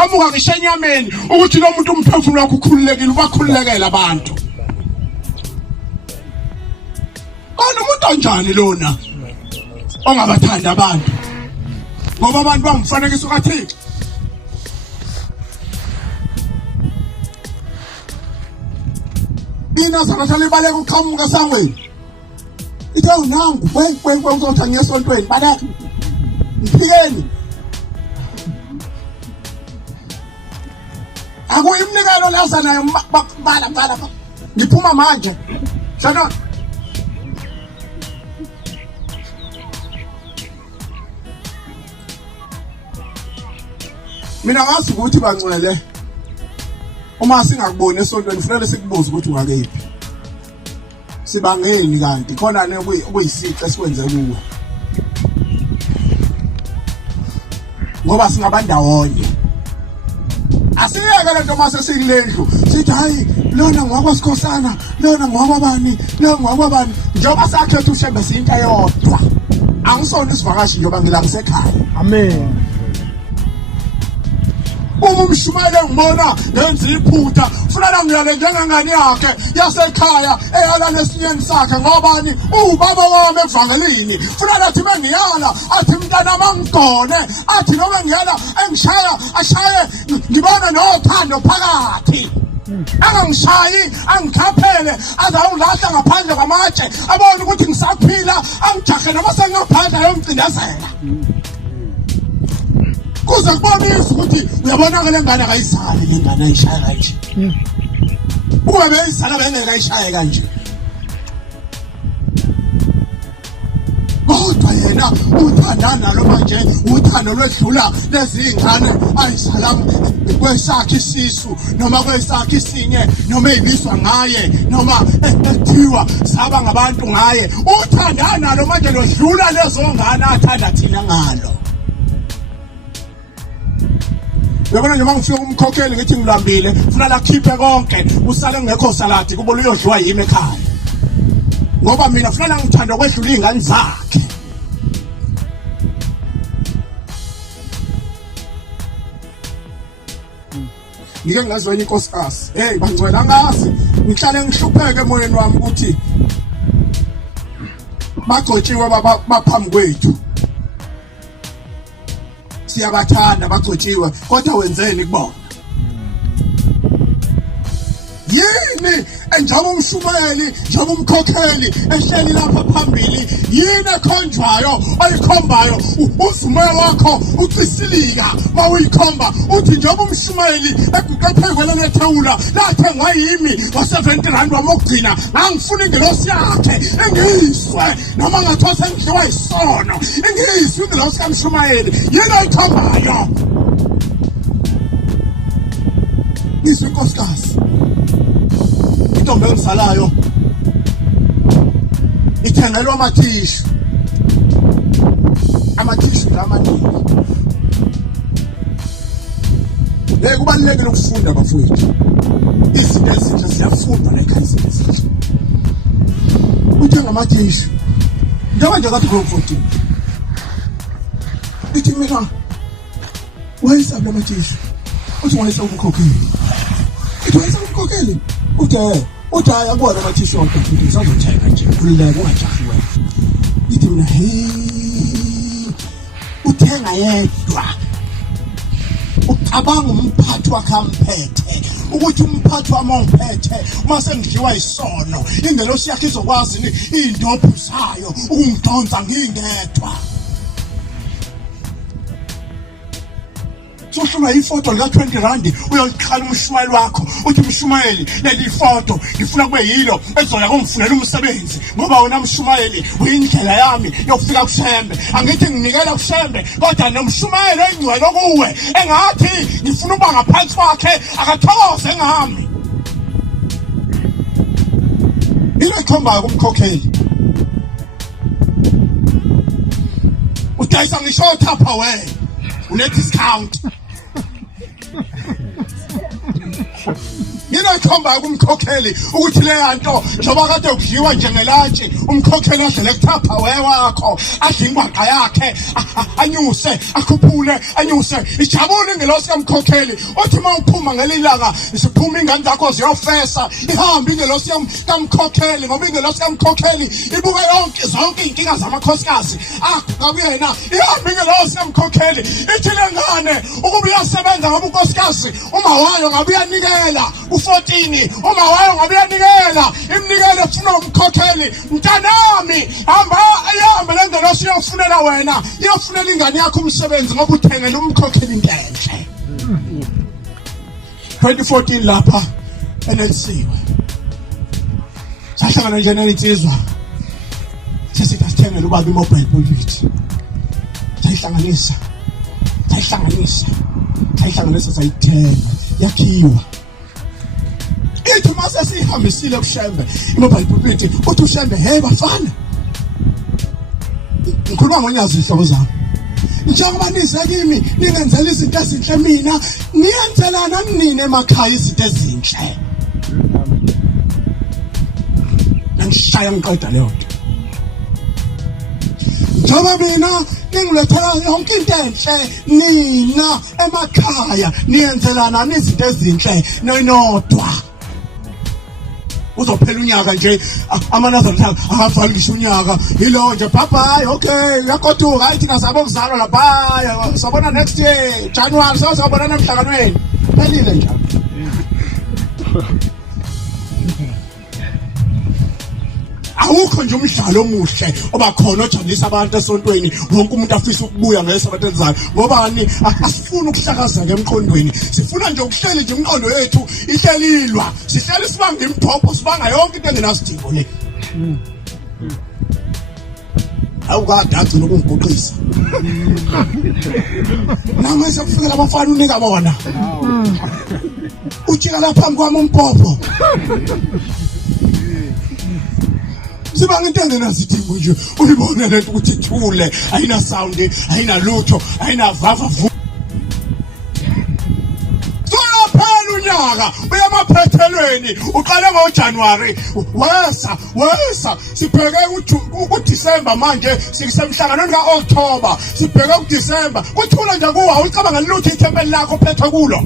uqhamuka ngisho enyameni ukuthi lo muntu umphefumulo wakhe ukhululekile ubakhululekela abantu. Kodwa umuntu onjani lona ongabathandi abantu ngoba abantu bamfanekisa ukaThixo. Mina sangahlala ibaleka uqhamuka sangweni. Ithe nangu uzothi ngiyesontweni baleka. Ngiphikeni. Akuyimnikelo lasa nayo bala. Ngiphuma manje. Shana. Mina ngazi ukuthi bangcwele. Uma singakuboni esontweni kufanele sikubuze ukuthi ungakephi. Sibangeni kanti khona ne okuyisiqa esikwenze kuwe. Ngoba singabandawonye. Asiyeke lento mase singilendlu. Sithi hayi lona ngwakwa Skhosana, lona ngwakwa bani, lona ngwakwa bani. Njengoba sakhetha uShembe sinta yodwa. Angisona isivakashi njengoba ngila ngisekhaya. Amen. Uma umshumayeli ngibona ngenza iphutha ufuna ngiyale njengengane yakhe yasekhaya eyala nesinyeni sakhe ngobani ubaba wami evangelini ufuna lathi mengiyala athi mntana mangigone athi noma ngiyala engishaya ashaye ngibona nothando phakathi angangishayi angikhaphele azawulahla ngaphandle kwamatshe abone ukuthi ngisaphila angijahe noma sengaphandle yomcindezela kuze kubonisa ukuthi uyabona ke lengane akayisali lengane ayishaya kanje. Kube beyisala bengeke ayishaye kanje. Kodwa yena uthanda nalo manje uthando lwedlula lezingane ayisala kwesakhe isisu noma kwesakhe isinye noma ebiswa ngaye noma ethiwa saba ngabantu ngaye. Uthanda nalo manje lodlula lezo ngane athanda thina ngalo. Yabona nje mangifika umkhokheli ngithi ngilambile ufuna lakhiphe konke usale ngekho saladi kuba uyodliwa yimi ekhaya. Ngoba mina ufuna ngithanda kwedlula izingane zakhe. Ngike ngazwenye inkosikazi. Hey bangcwela ngazi ngihlale ngihlupheke emoyeni wami ukuthi bagcotshiwe baphambi kwethu. Siyabathanda bagcotshiwe kodwa wenzeni kubona? Yini enjalo umshumayeli njengoba umkhokheli ehleli lapha phambili yini ekhonjwayo ayikhombayo uzumoya wakho ucisilika mawuyikhomba uthi njengoba umshumayeli eguqephekwe lethewula lathengwa yimi wa70 wamogcina ngangifuna ingelosi yakhe engiyiswe noma ngathiwa sengidliwa isono engiyiswe ingelosi kamshumayeli yini ayikhombayo. Ngizwe inkosikazi intombi engisalayo ithengelwa amathishu lamaningi. Kubalulekile ukufunda bafowethu. Izinto ezintsha siyafunda la ekhaya izinto ezintsha. Uthenga amathishu njengoba nje kathi ngo-14 ithi mina wayesaba amathishu uthi wayesaba umkhokheli. Ithi wayesaba umkhokheli uthi hayi akubona amathishu onke futhi ngizozothenga nje kululeke ungajahi wena. Ithi mina uthenga yedwa ucabanga umphathi wakhe amphethe ukuthi umphathi wami ongiphethe uma sengidliwa isono ingelosi yakhe izokwazi indophu zayo ukungidonsa ngingedwa. Soshuma ifoto lika 20 rand uyokhala umshumayeli wakho uthi mshumayeli leli foto ngifuna kube yilo ezoya kongifunela umsebenzi ngoba wena mshumayeli uyindlela yami yokufika kuShembe. Angithi nginikela kuShembe kodwa nomshumayeli engcwele kuwe engathi ngifuna ukuba ngaphansi kwakhe akathokoze ngami. Ile khomba kumkhokheli udayisa ngisho thapha we une discount. yini ekhomba kumkhokheli ukuthi le yanto njoba kade ukudliwa njengelatshi umkhokheli adlele kuthapha wakho adle ingwaqa yakhe anyuse akhuphule anyuse ijabule ingelosi kamkhokheli uthi uma uphuma ngelilanga siphuma ingane zakho ziyofesa ihamba ingelosi kamkhokheli ngoba ingelosi kamkhokheli ibuka zonke inkinga zamakhosikazi akuyena ihamba ingelosi kamkhokheli ithi lengane ukuba uyasebenza ngoba unkosikazi uma wayo ngabe uyanikela u14 uma wayo ngabe uyanikela imnikelo efuna umkhokheli mntanami hamba lengelosi iyofunela wena iyofunela ingane yakho umsebenzi ngoba uthengele umkhokheli into enhle 2014 lapha enelisiwe sahlangana nje nensizwa sesithi asithengele ubaba imobile pulpit sayihlanganisa sayithenga yakhiwa ithi mase sihambisile kuShembe imobile pulpit uthi uShembe hey bafana ngikhuluma ngonyazwi inhloko zami njengoba nize kimi ningenzela izinto ezinhle mina niyenzela nanini emakhaya izinto ezinhle nangishaya ngiqeda leyo nto njengoba mina ningilethela yonke into enhle nina emakhaya niyenzelana izinto ezinhle noyinodwa uzophela unyaka nje amanazareth akavali ngisho unyaka yilo nje bye okay uyakoduka hayi thina sabo kuzalwa lapha sabona next year January sawubona emhlanganweni phelile njalo awukho nje umdlalo omuhle obakhona ojabulisa abantu esontweni wonke umuntu afisa ukubuya ngeSabatha elizayo ngobani asifuni ukuhlakazeka emqondweni sifuna nje ukuhleli nje imqondo yethu ihlelilwa sihleli sibanga imphopho sibanga yonke into engenasidingo le awukade agcina ukungiguqisa nami sekufikela abafana unika bona ujika lapha phambi kwami umphopho sibanga into engenasidingo nje uyibone lento ukuthi ithule ayina sound ayina lutho ayina vava solaphela unyaka uyamaphethelweni uqale ngoJanuary wesa sibheke uDisemba manje sisemhlanganweni kaOctober sibheke uDisemba kuthula nje kuwa ucabanga lutho ithempeli lakho phethe kulo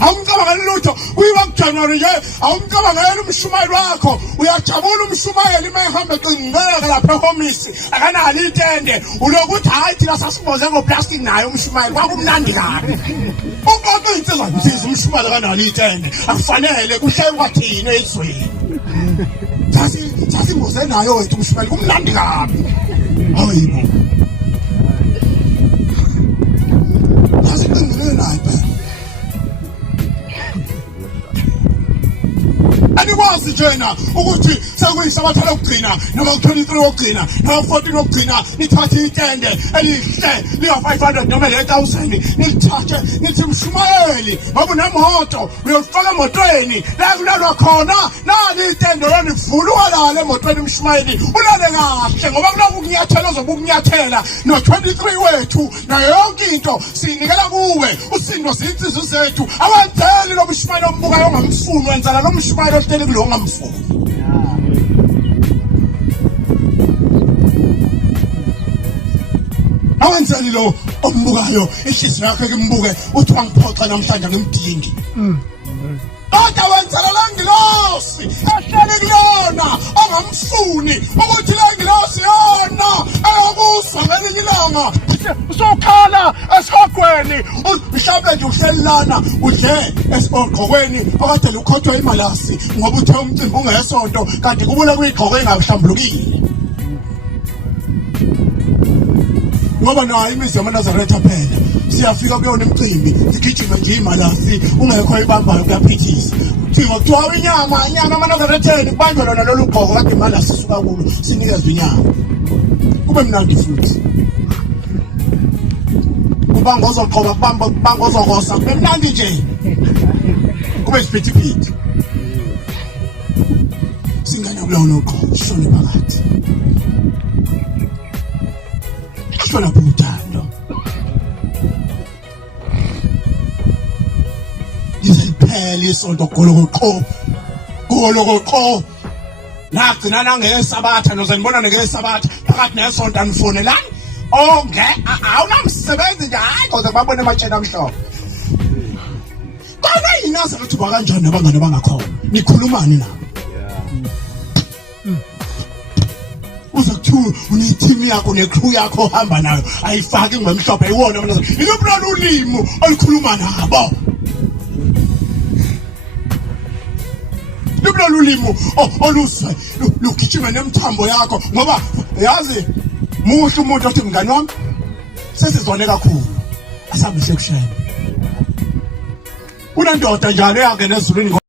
awumcabanga lutho kuyiwa kuJanuary nje awumcabanga yena umshumayeli wakho uyajabula umshumayeli mayihamba eqingeka lapha ehomisi akanalo itende ulokuthi hayi thina sasiboze ngoplastic naye umshumayeli kwakumnandi kabi uqoqo insizwa nziza umshumayeli akanalo itende akufanele kuhleke kwathina ezweni sasimboze nayo wethu umshumayeli kumnandi kabi hayibo sasiqingile naye anikwazi njena ukuthi sekuyisabatha lokugcina noma ku23 wokugcina noma 14 wokugcina nithathe itende elihle liya 500 noma 1000 nilithathe nithi mshumayeli ngoba unemoto uyofaka emotweni la kulalwa khona nali itende lona ivulwa la emotweni umshumayeli ulale kahle ngoba kuloko ukunyathela ozobukunyathela no23 wethu nayo yonke into sinikela kuwe usindo zinsizwe zethu awenzeli lo mshumayeli ombukayo ongamfuni wenzela lo mshumayeli ohleli kulo ngamfuni awenzeli lo ombukayo ihliziyo yakhe kimbuke uthi wangiphoxa namhlanje ngimdingi kodwa wenzela lengilosi ehleli kulona ongamfuni ukuthi lengilosi yona ayokuzwa ngelinye ilanga usokhala esihogweni mhlawumbe nje uhleli lana udle esigqokweni phakathi ukhothwa imalasi ngoba uthe umcimbi ungesonto kanti kubule kuyigqoko engahlambulukile ngoba nayo imizi yamaNazaretha phela siyafika kuyona imicimbi sigijima nje imalasi ungekho ibambayo kuyaphithisa Thiwa kuthiwa inyama amaNazaretheni kubanjwe lona lolu gqoko kade imalasi isuka kulo sinikezwe inyama kube mnandi futhi kubanga ozoqhoba kubanga ozokosa kube mnandi nje kube isiphithiphithi singana kulowo noqhobo shone phakathi shona uthando phela isonto golokoqo nagcina nangesabatha noze ngibona ngesabatha phakathi nesonto anifonelani awunamsebenzi nje hayi ngoze babone ematsheni amhlophe kona inaza ukuthi bakanjani nabangane bangakhona nikhulumani nabo uze kuthiwa uneteam yakho necrew yakho ohamba nayo ayifaki ngomhlophe ayiwona mina ilubulala ulimi olukhuluma nabo lubulala ulimi oluse lugijima nemthambo yakho ngoba yazi muhle umuntu othi mngani wami sesizone kakhulu asabe sekushaya unandoda njalo eyangena ezulwini